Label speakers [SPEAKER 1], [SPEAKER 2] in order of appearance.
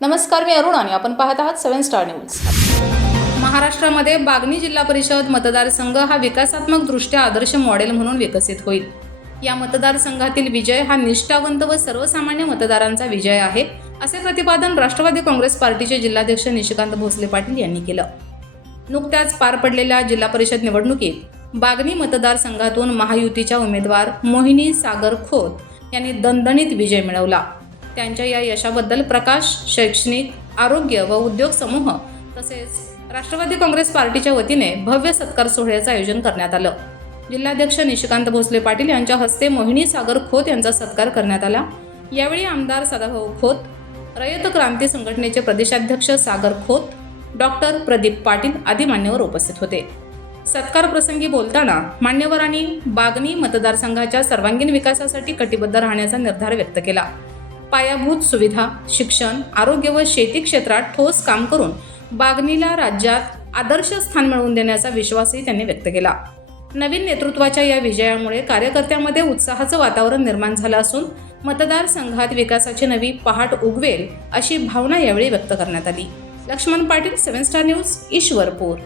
[SPEAKER 1] नमस्कार मी अरुण आणि आपण पाहत आहात सेव्हन स्टार न्यूज. महाराष्ट्रामध्ये बागणी जिल्हा परिषद मतदारसंघ हा विकासात्मक दृष्ट्या आदर्श मॉडेल म्हणून विकसित होईल. या मतदारसंघातील विजय हा निष्ठावंत व सर्वसामान्य मतदारांचा विजय आहे असे प्रतिपादन राष्ट्रवादी काँग्रेस पार्टीचे जिल्हाध्यक्ष निशिकांत भोसले पाटील यांनी केलं. नुकत्याच पार पडलेल्या जिल्हा परिषद निवडणुकीत बागणी मतदारसंघातून महायुतीच्या उमेदवार मोहिनी सागर खोत यांनी दणदणीत विजय मिळवला. त्यांच्या या यशाबद्दल प्रकाश शैक्षणिक आरोग्य व उद्योग समूह तसेच राष्ट्रवादी काँग्रेस पार्टीच्या वतीने भव्य सत्कार सोहळ्याचं आयोजन करण्यात आलं. जिल्हाध्यक्ष निशिकांत भोसले पाटील यांच्या हस्ते मोहिनी सागर खोत यांचा सत्कार करण्यात आला. यावेळी आमदार सदाभाऊ खोत रयत क्रांती संघटनेचे प्रदेशाध्यक्ष सागर खोत डॉक्टर प्रदीप पाटील आदी मान्यवर उपस्थित होते. सत्कार प्रसंगी बोलताना मान्यवरांनी बागणी मतदारसंघाच्या सर्वांगीण विकासासाठी कटिबद्ध राहण्याचा निर्धार व्यक्त केला. पायाभूत सुविधा शिक्षण आरोग्य व शेती क्षेत्रात ठोस काम करून बागणीला राज्यात आदर्श स्थान मिळवून देण्याचा विश्वासही त्यांनी व्यक्त केला. नवीन नेतृत्वाच्या या विजयामुळे कार्यकर्त्यांमध्ये उत्साहाचं वातावरण निर्माण झालं असून मतदारसंघात विकासाची नवी पहाट उगवेल अशी भावना यावेळी व्यक्त करण्यात आली. Laxman Patil seven star news Ishwarpur.